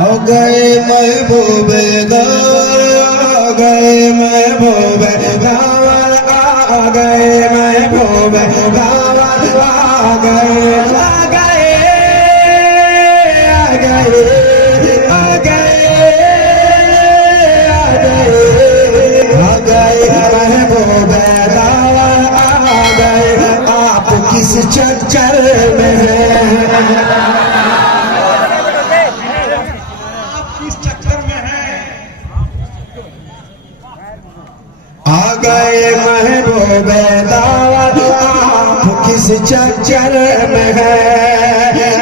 हो गए महबूबे गए महबूबे गावल आ गए महबूबे गावल आ गए आ गए आ गए आ गए आ गए महबूबे गावल आ गए। आप किस चक्कर में हैं? आ गए महबूबे दावत आप किस चक्कर में है?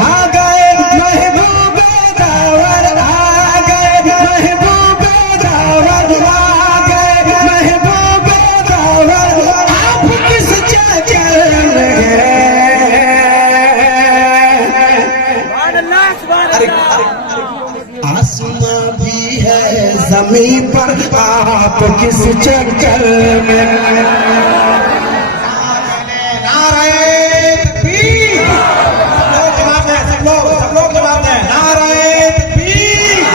आ गए महबूबे दावत आ गए महबूबे दावत आ गए महबूबे दावत आप किस चक्कर में है? आसमां भी है जमीन पर आप किस चक्कर में? नारे तकबीर, सब लोग जवाब दें। नारे तकबीर,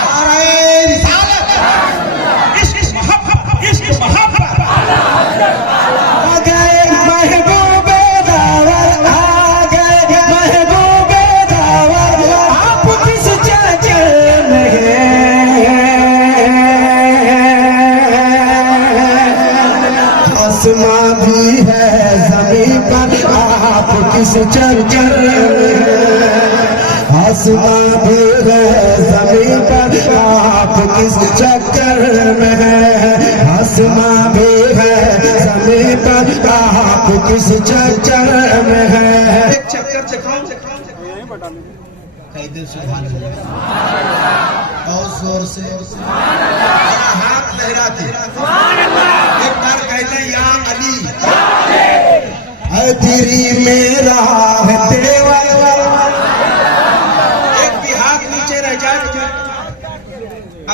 नारे रिसालत, इश्क मोहब्बत, इश्क मोहब्बत। आ गए महबूबे दावत आ गए महबूबे दावत आप किस चक्कर में आसमां भी है जमीन पर आप किस चक्कर में? आसमां भी है जमीन पर आप किस चक्कर में है? आसमां भी है जमीन पर आप किस चक्कर में है? एक चक्कर चक्राओ कई दिन सुभान अल्लाह और जोर से हाथ लहरा के एक बार कहते या अली तेरी मेरा है तेवर। एक भी हाथ नीचे रह जाए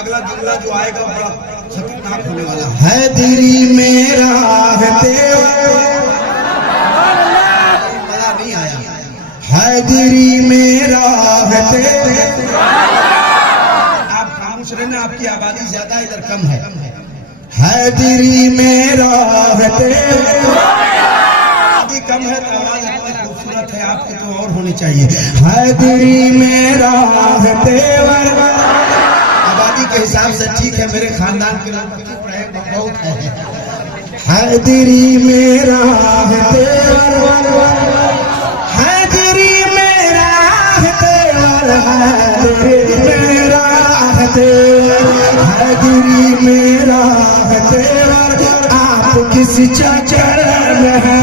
अगला जुमला जो आएगा बड़ा खतरनाक होने वाला है। तेरी मेरा है तेवर बड़ा नहीं आया है तेरी मेरा है तेवर। आप खामोश रहने आपकी आबादी ज्यादा इधर कम है तेरी मेरा है तेवर कम है तो आवाज इतनी खूबसूरत है आपकी तो और होनी चाहिए। हैदरी मेरा है तेवर आबादी के हिसाब से ठीक है मेरे खानदान के लोग बहुत है। हैदरी मेरा है तेवर हैदरी मेरा है तेवर हैदरी मेरा है तेवर हैदरी मेरा है तेवर आप किस चक्कर में है?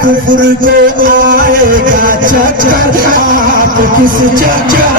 कुफर को आएगा चक्कर आप किस चक्कर?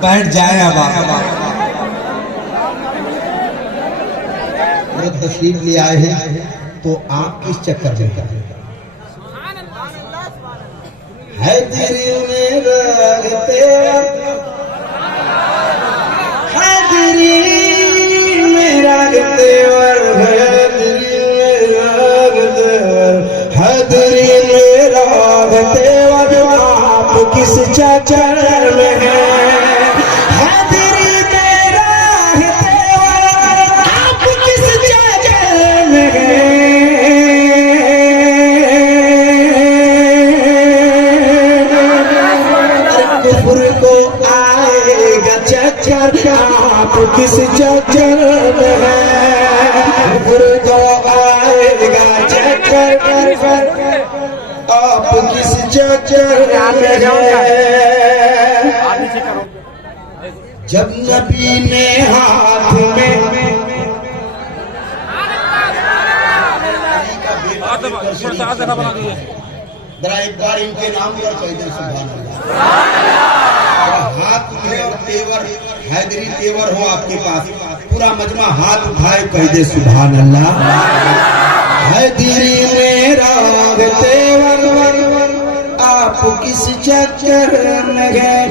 बैठ जाए अब तशरीफ ले आए हैं तो आप किस चक्कर में है? तेरी मेरा तेवर है तेरी मेरा तेवर है तेरी मेरा तेवर है तेरी मेरा तेवर आप किस चक्कर में है? किस चक्कर में है, गुरु को आएगा चक्कर कर, आप किस चक्कर में है। जब नबी ने हाथ में जरा एक बार इनके नाम पर चाहिए सुभान अल्लाह। हाथ में और तेवर हैदरी तेवर हो आपके पास, पूरा मजमा हाथ उठाए कह दे सुभान अल्लाह। हैदरी मेरा तेवर आप किस चक्कर में गए,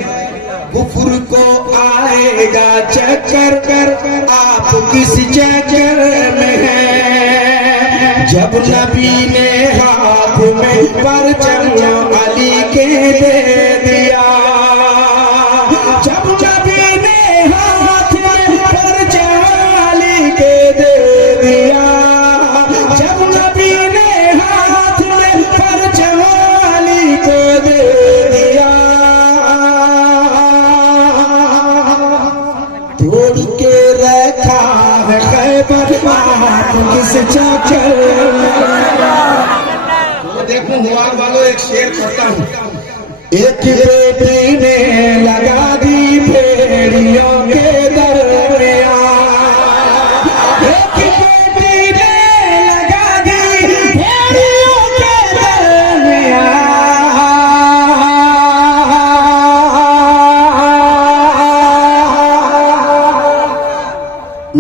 कुफर को आएगा चक्कर कर, आप किस चक्कर में है। जब नबी ने हाथ में परचम अली के दे दिया, जब नबी ने हाथ में परचम अली के दे दिया, जब नबी ने हाथ में परचम अली को दे दिया, तोड़ के रखा है खैबर किस चक्कर। तो देखो हुआ वालों एक शेर पढ़ता हूँ। एक बेटी ने लगा दी भेड़ियों के दरमियान, एक बेटी ने लगा दी भेड़ियों के दरमियान,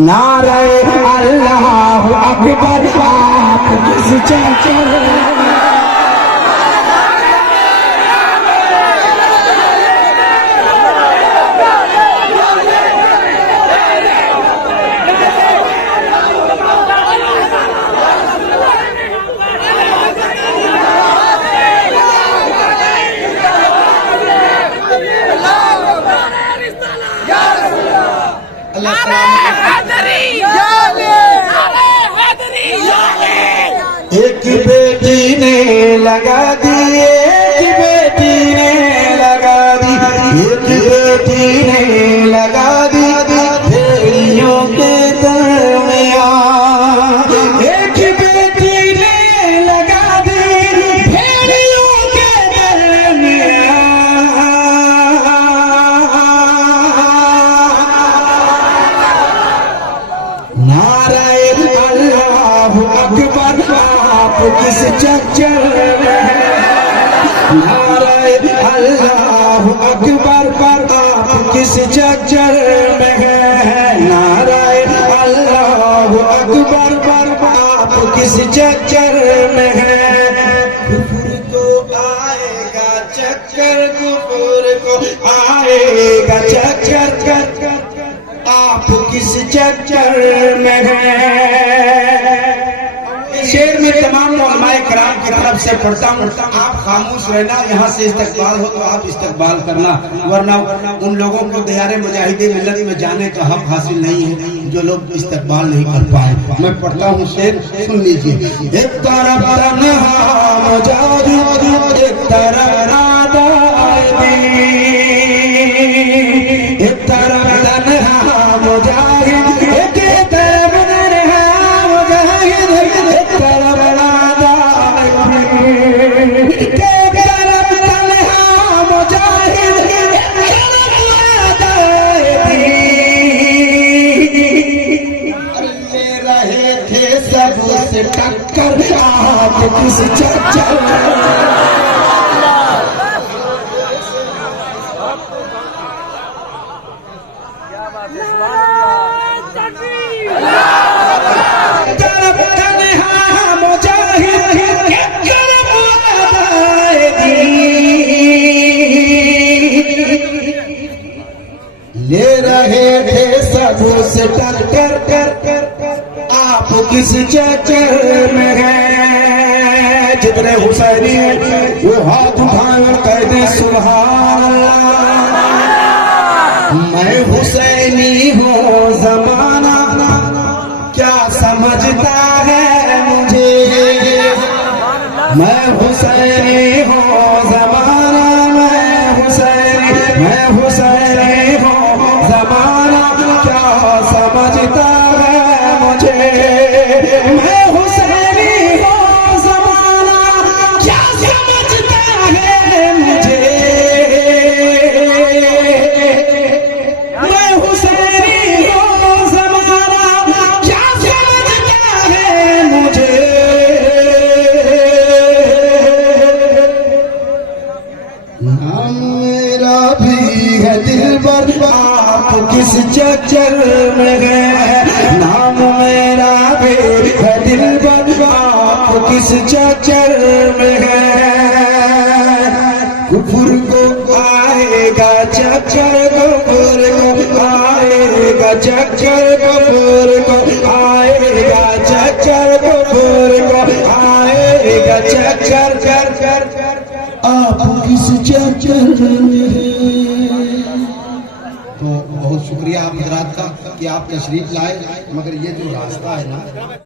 नारे अल्लाह अकबर आप किस चक्कर। एक बेटी ने लगा दी, एक बेटी ने लगा दी, एक बेटी ने लगा दी भेड़ियों के दरमियान, एक बेटी ने लगा दी भेड़ियों के दरमियान, नारे अल्लाह अकबर आप किस चक्कर में है, नारे अल्लाह अकबर पर आप किस चक्कर में है, नारे अल्लाह अकबर पर आप किस चक्कर में है। कुफर को आएगा चक्कर, कुफर को आएगा चक्कर, आप किस चक्कर में है। शेर में तमाम उलमाए किराम की तरफ से पढ़ता हूँ, आप खामोश रहना, यहाँ से इस्तकबाल हो तो आप इस्तकबाल करना, वरना उन लोगों को दियारे मुजाहिदे मिल्लत में जाने का हक हासिल नहीं है जो लोग इस्तकबाल नहीं कर पाए। मैं पढ़ता हूँ शेर, सुन लीजिए। एक तरफ तन्हा मुजाहिद, एक तरफ नादानी, एक तरफ तन्हा मुजाहिद, एक तरफ तन्हा मुजाहिद, एक तरफ नादानी, एक तरफ तन्हा मुजाहिद, एक तरफ नादानी। ले रहे थे सबसे टक्कर, आप किस चक्कर। ले रहे थे सबों से टक्कर कर, आप किस चक्कर में हैं। जितने हुसैनी हैं वो हाथ उठाए और कह दे सुभान अल्लाह। मैं हुसैनी हूँ, जमाना क्या समझता है मुझे, मैं हुसैनी हूँ जमाना, मैं हुसैनी हूँ जमाना क्या किस चक्कर में है, नाम मेरा भी है दिलबर, आप किस चक्कर में है। कुफर को आएगा चक्कर, कुफर को आएगा चक्कर, कुफर को आएगा चक्कर, कुफर को आएगा चक्कर, आप किस चक्कर में हैं। तो बहुत शुक्रिया आप हजरात का कि आप तशरीफ लाए, मगर ये जो रास्ता है ना